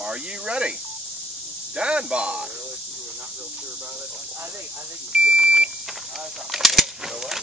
Are you ready? Stand by. I think you know what?